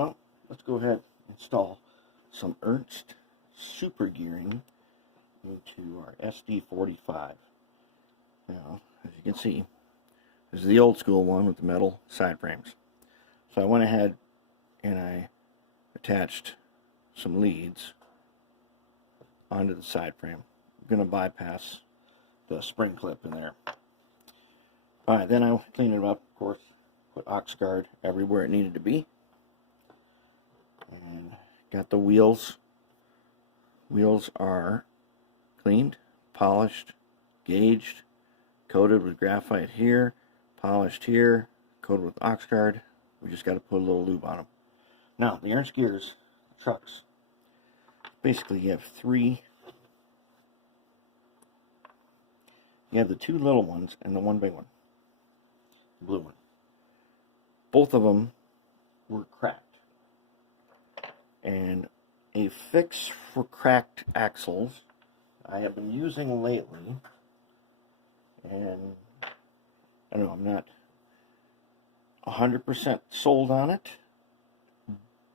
well, let's go ahead and install some Ernst Super Gearing into our SD45. Now, as you can see, this is the old school one with the metal side frames. So I went ahead and I attached some leads onto the side frame. I'm going to bypass the spring clip in there. Alright, then I cleaned it up, of course, put ox guard everywhere it needed to be. And got the wheels. Wheels are cleaned, polished, gauged, coated with graphite here, polished here, coated with ox guard. We just got to put a little lube on them. Now, the Ernst Gears trucks, basically you have three. You have the two little ones and the one big one, the blue one. Both of them were cracked. And a fix for cracked axles I have been using lately, and I don't know, I'm not 100% sold on it,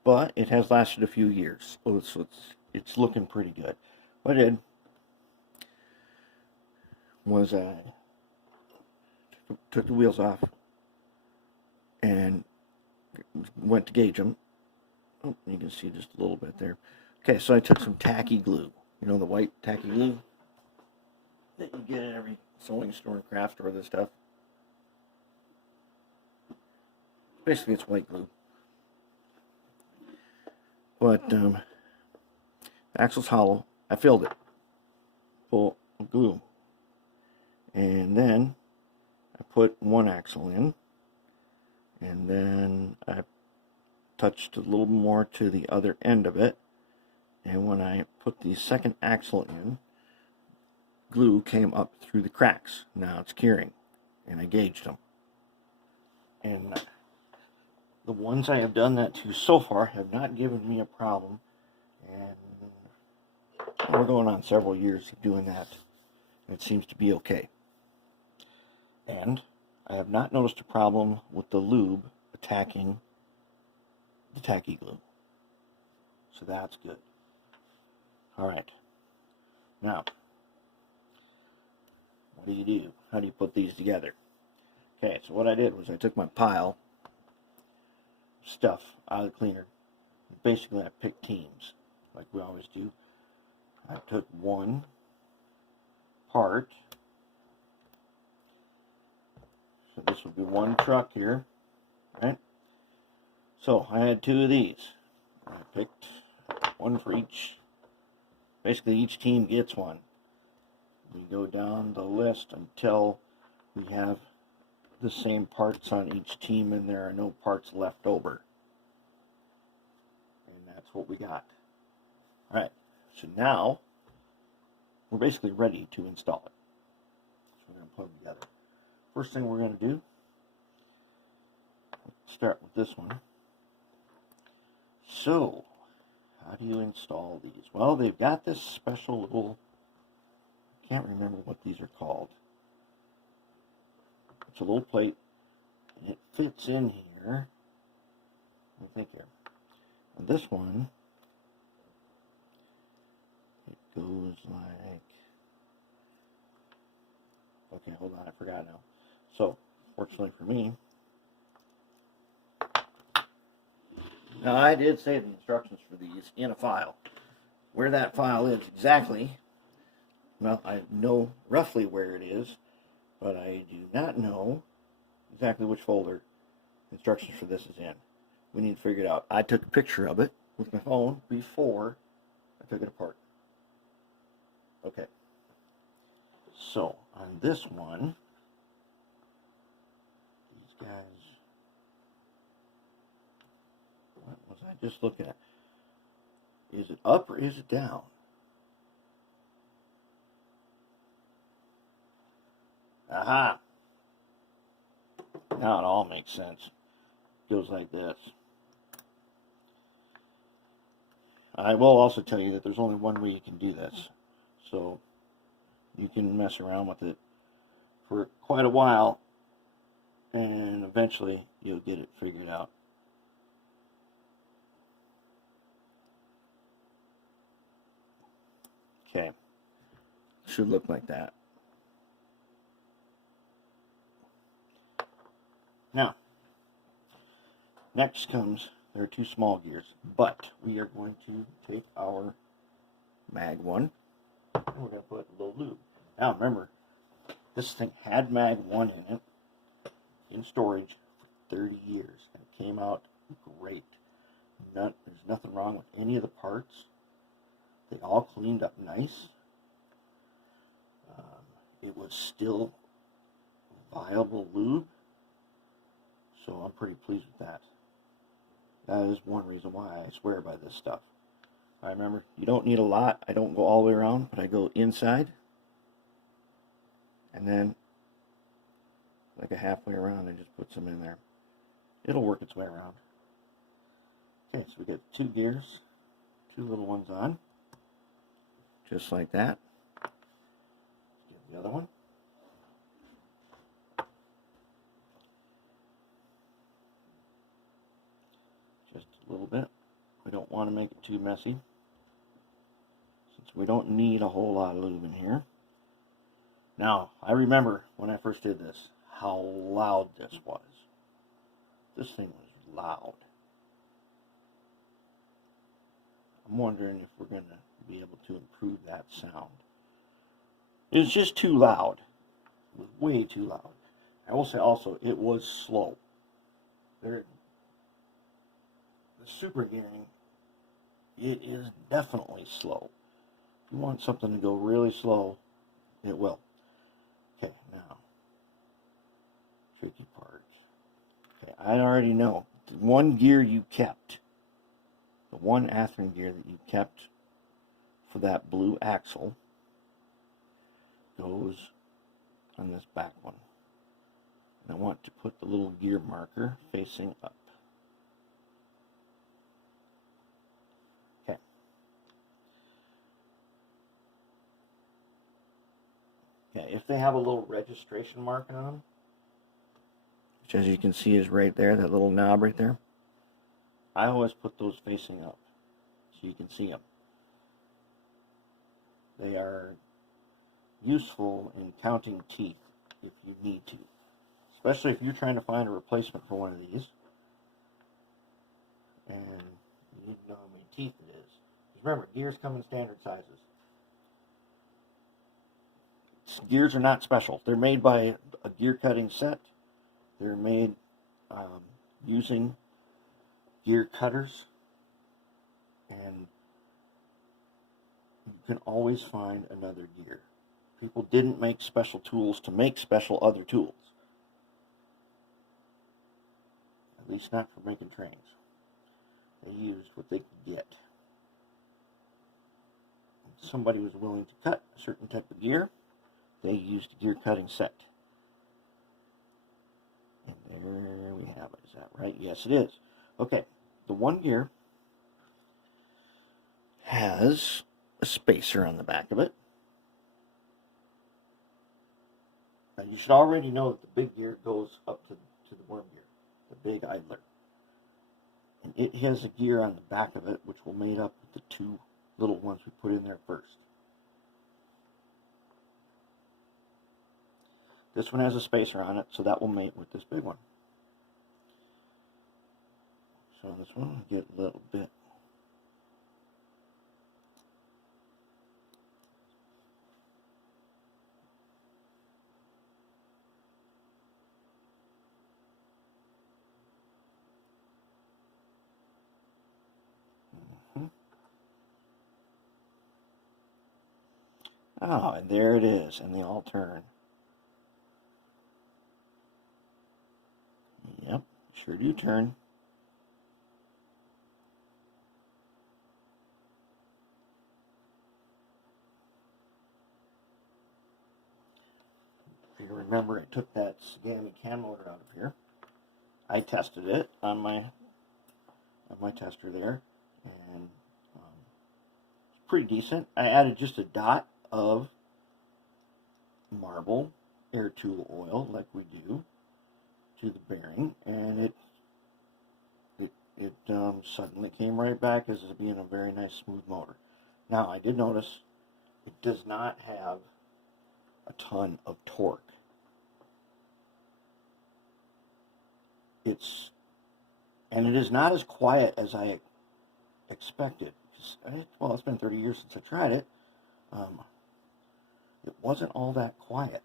but it has lasted a few years, so it's looking pretty good. What I did was I took the wheels off and went to gauge them. Oh, you can see just a little bit there. Okay, so I took some tacky glue. You know, the white tacky glue that you get in every sewing store and craft store, this stuff. Basically, it's white glue. But the axle's hollow. I filled it full of glue. And then I put one axle in. And then I touched a little more to the other end of it. And when I put the second axle in, glue came up through the cracks. Now it's curing. And I gauged them. And the ones I have done that to so far have not given me a problem. And we're going on several years of doing that. And it seems to be okay. And I have not noticed a problem with the lube attacking the tacky glue. So that's good. Alright. Now, what do you do? How do you put these together? Okay, so what I did was I took my pile of stuff out of the cleaner. Basically, I picked teams, like we always do. I took one part. So this would be one truck here, right? So I had two of these. I picked one for each. Basically, each team gets one. We go down the list until we have the same parts on each team and there are no parts left over. And that's what we got. Alright, so now we're basically ready to install it. So we're going to put them together. First thing we're going to do, start with this one. So, how do you install these? Well, they've got this special little, I can't remember what these are called. It's a little plate, and it fits in here. Let me think here. And this one, it goes like, okay, hold on, I forgot now. So, fortunately for me, now I did save the instructions for these in a file. Where that file is exactly, well, I know roughly where it is, but I do not know exactly which folder instructions for this is in. We need to figure it out. I took a picture of it with my phone before I took it apart. Okay. So, on this one, these guys, what was I just looking at? Is it up or is it down? Aha! Now it all makes sense. It goes like this. I will also tell you that there's only one way you can do this. So you can mess around with it for quite a while and eventually you'll get it figured out. Okay, should look like that. Now, next comes, there are 2 small gears, but we are going to take our mag 1 and we're going to put a little lube. Now remember, this thing had mag 1 in it, in storage for 30 years, and it came out great. There's nothing wrong with any of the parts. They all cleaned up nice. It was still viable lube, so I'm pretty pleased with that. That is one reason why I swear by this stuff. I remember, you don't need a lot. I don't go all the way around, but I go inside, and then like a halfway around, I just put some in there. It'll work its way around. Okay, so we got 2 gears, 2 little ones on, just like that. Let's get the other one. Just a little bit. We don't want to make it too messy, since we don't need a whole lot of lube in here. Now, I remember when I first did this, how loud this was. This thing was loud. I'm wondering if we're going to be able to improve that sound. It was just too loud. It was way too loud. I will say also, it was slow. The Super Gearing, it is definitely slow. If you want something to go really slow, it will. Okay, now, tricky part. Okay, I already know. The one gear you kept, the one Athearn gear that you kept for that blue axle, goes on this back one. And I want to put the little gear marker facing up. Okay. Okay, if they have a little registration mark on them, which as you can see is right there, that little knob right there, I always put those facing up so you can see them. They are useful in counting teeth if you need to, especially if you're trying to find a replacement for one of these and you need to know how many teeth it is. Because remember, gears come in standard sizes. Gears are not special. They're made by a gear cutting set. They're made using gear cutters, and you can always find another gear. People didn't make special tools to make special other tools. At least not for making trains. They used what they could get. If somebody was willing to cut a certain type of gear, they used a gear cutting set. And there we have it. Is that right? Yes, it is. Okay, the one gear has a spacer on the back of it. Now you should already know that the big gear goes up to the worm gear, the big idler. And it has a gear on the back of it which will mate up with the 2 little ones we put in there first. This one has a spacer on it, so that will mate with this big one. So this one will get a little bit. Oh, and there it is, and they all turn. Yep, sure do turn. If you remember, I took that Sagami can motor out of here. I tested it on my tester there, and it's pretty decent. I added just a dot of marble air tool oil, like we do, to the bearing, and it suddenly came right back as being a very nice smooth motor. Now I did notice it does not have a ton of torque. And it is not as quiet as I expected. Well, it's been 30 years since I tried it. It wasn't all that quiet.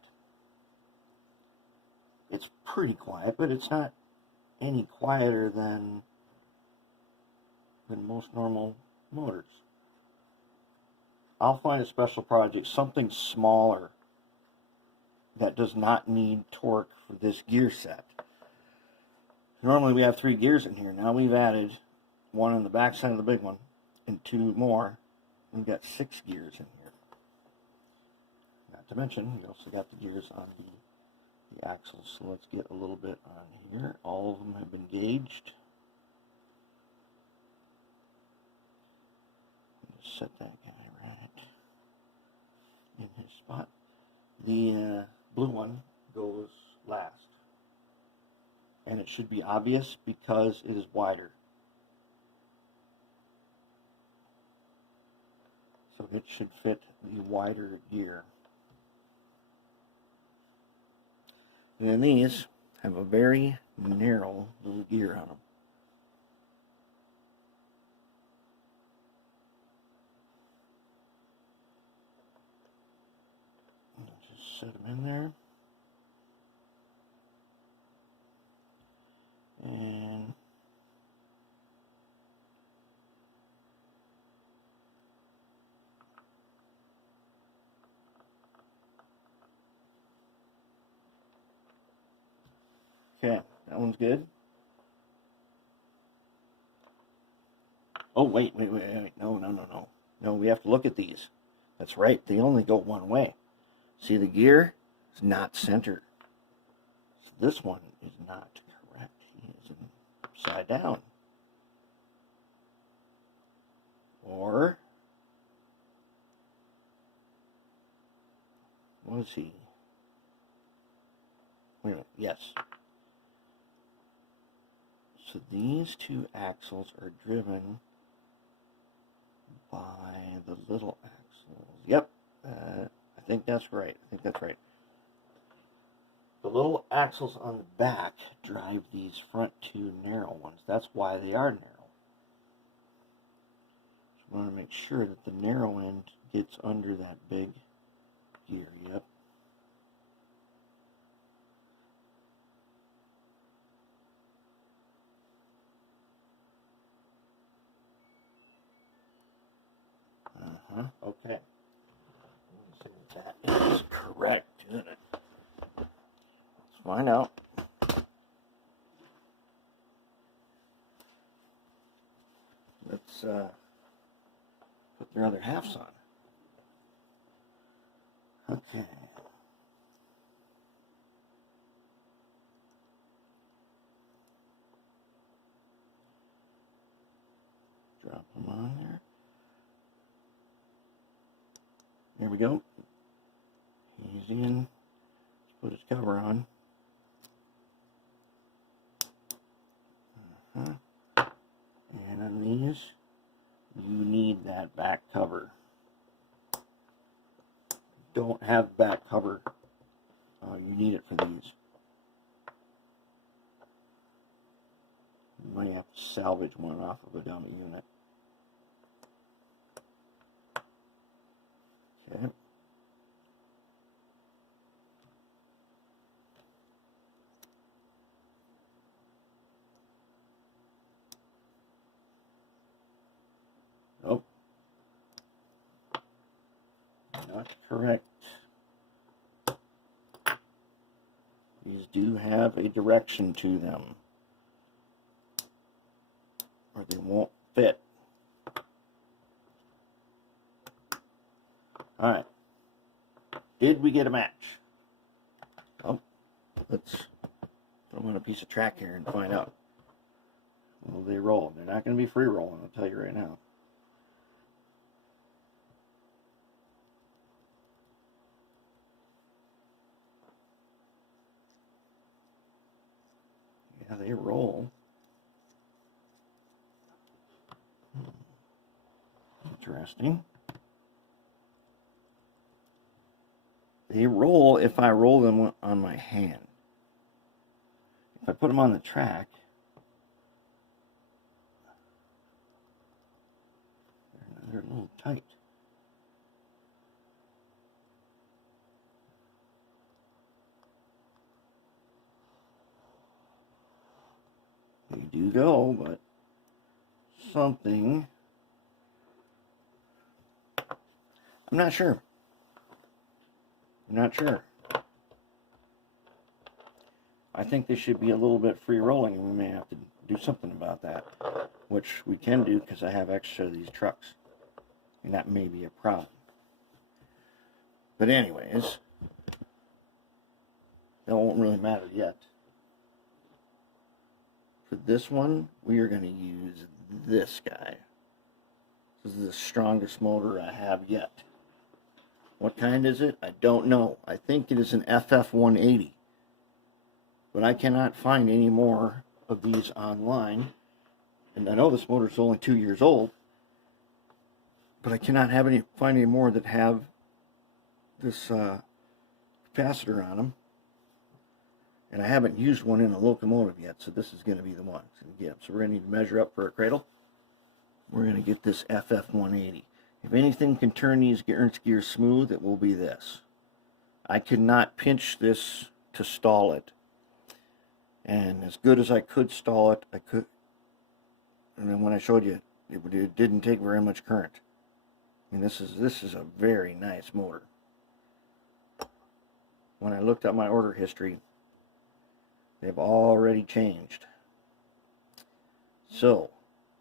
It's pretty quiet, but it's not any quieter than most normal motors. I'll find a special project, something smaller that does not need torque for this gear set. Normally we have 3 gears in here. Now we've added one on the back side of the big one and 2 more. We've got 6 gears in here. Not to mention, we also got the gears on the axles. So let's get a little bit on here. All of them have been gauged. Just set that guy right in his spot. The blue one goes last. And it should be obvious because it is wider. So it should fit the wider gear. And then these have a very narrow little gear on them. Just set them in there. And okay, that one's good. Oh, wait. No, we have to look at these. That's right, they only go one way. See, the gear is not centered. So this one is not correct. He is upside down. Or, what is he? Wait a minute, yes. So these 2 axles are driven by the little axles. Yep, I think that's right. The little axles on the back drive these front 2 narrow ones. That's why they are narrow. So we want to make sure that the narrow end gets under that big gear. Yep. Okay. Let's see if that is correct, isn't it? Let's find out. Let's put their other halves on. Okay. Drop them on there. There we go. He's in. Let's put his cover on. And on these, you need that back cover. Don't have back cover. You need it for these. You might have to salvage one off of a dummy unit. Okay. Nope. Not correct. These do have a direction to them, or they won't fit. All right. Did we get a match? Oh, let's throw in a piece of track here and find out. Will they roll? They're not going to be free rolling, I'll tell you right now. Yeah, they roll. Interesting. They roll if I roll them on my hand. If I put them on the track, they're a little tight. They do go, but something, I'm not sure. I'm not sure. I think they should be a little bit free rolling, and we may have to do something about that, which we can do because I have extra of these trucks, and that may be a problem. But anyways, that won't really matter yet. For this one, we are going to use this guy. This is the strongest motor I have yet. What kind is it? I don't know. I think it is an FF180. But I cannot find any more of these online. And I know this motor is only 2 years old. But I cannot find any more that have this capacitor on them. And I haven't used one in a locomotive yet, so this is going to be the one to get. So we're going to need to measure up for a cradle. We're going to get this FF180. If anything can turn these Ernst Gears smooth, it will be this. I could not pinch this to stall it. And as good as I could stall it, I could. And then when I showed you, it didn't take very much current. I mean, this is a very nice motor. When I looked at my order history, they've already changed. So,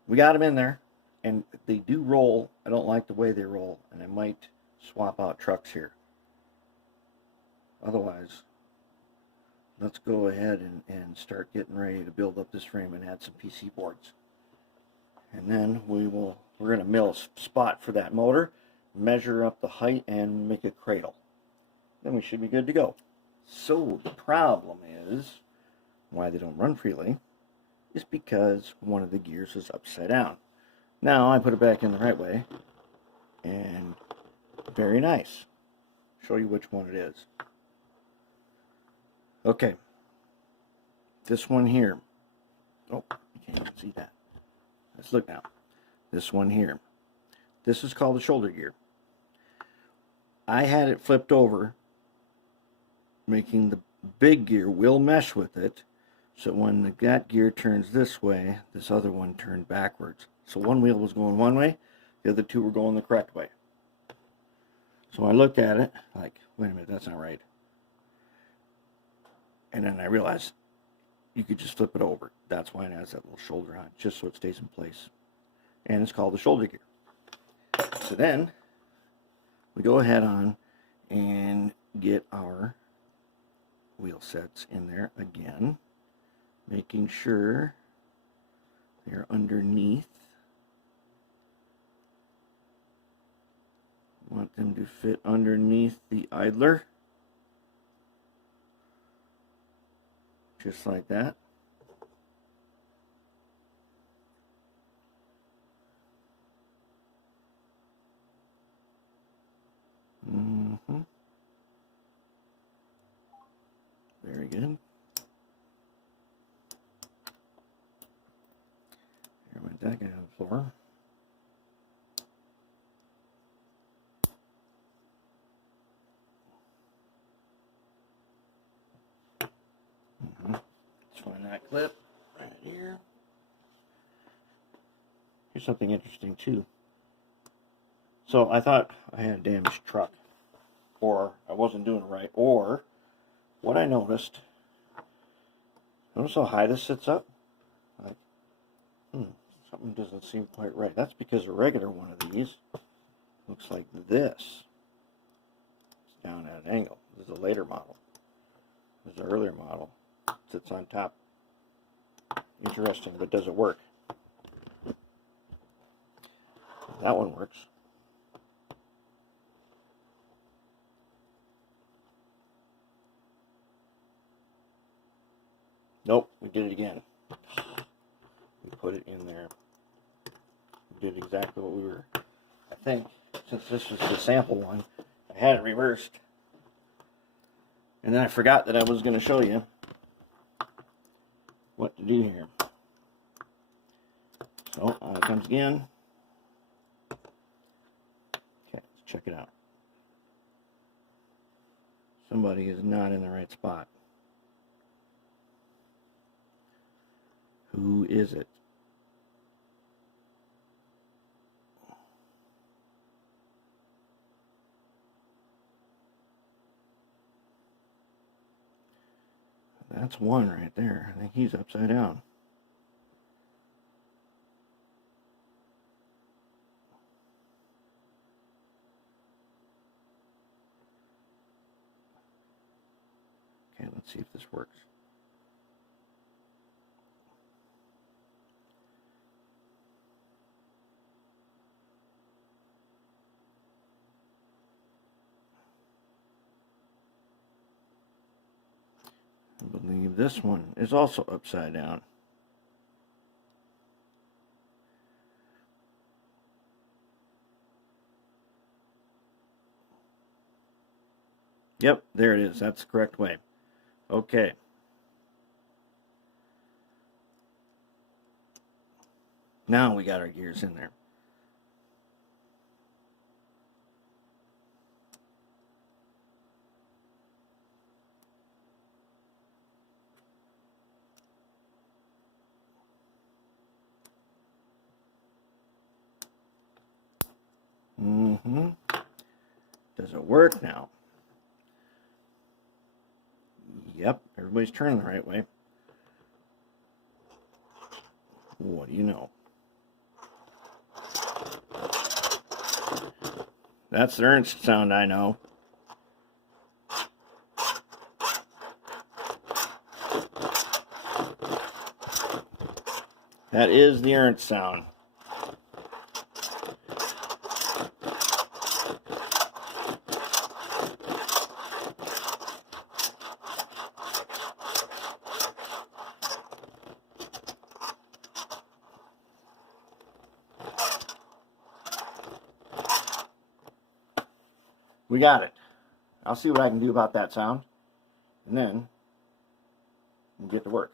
we got them in there, and they do roll. I don't like the way they roll, and I might swap out trucks here. Otherwise, let's go ahead and start getting ready to build up this frame and add some PC boards. And then we're going to mill a spot for that motor, measure up the height, and make a cradle. Then we should be good to go. So the problem is, why they don't run freely, is because one of the gears is upside down. Now I put it back in the right way, and very nice. Show you which one it is. Okay, this one here. Oh, you can't even see that. Let's look now. This one here. This is called the shoulder gear. I had it flipped over, making the big gear will mesh with it. So when that gear turns this way, this other one turned backwards. So one wheel was going one way, the other two were going the correct way. So I looked at it like, wait a minute, that's not right. And then I realized you could just flip it over. That's why it has that little shoulder on, just so it stays in place. And it's called the shoulder gear. So then we go ahead on and get our wheel sets in there again, making sure they're underneath. Want them to fit underneath the idler, just like that. Very good. Here went that guy on the floor. Let's find that clip right here. Here's something interesting too. So I thought I had a damaged truck, or I wasn't doing it right, or what I noticed, notice how high this sits up? Like, something doesn't seem quite right. That's because a regular one of these looks like this. It's down at an angle. This is a later model. This is an earlier model. It sits on top. Interesting, but does it work? That one works. Nope, we did it again. We put it in there. We did exactly what we were, I think, since this was the sample one, I had it reversed. And then I forgot that I was going to show you what to do here. So, it comes again. Okay, let's check it out. Somebody is not in the right spot. Who is it? That's one right there. I think he's upside down. Okay, let's see if this works. I believe this one is also upside down. Yep, there it is. That's the correct way. Okay. Now we got our gears in there. Does it work now? Yep, everybody's turning the right way. What do you know? That's the Ernst sound I know. That is the Ernst sound. We got it. I'll see what I can do about that sound, and then we'll get to work.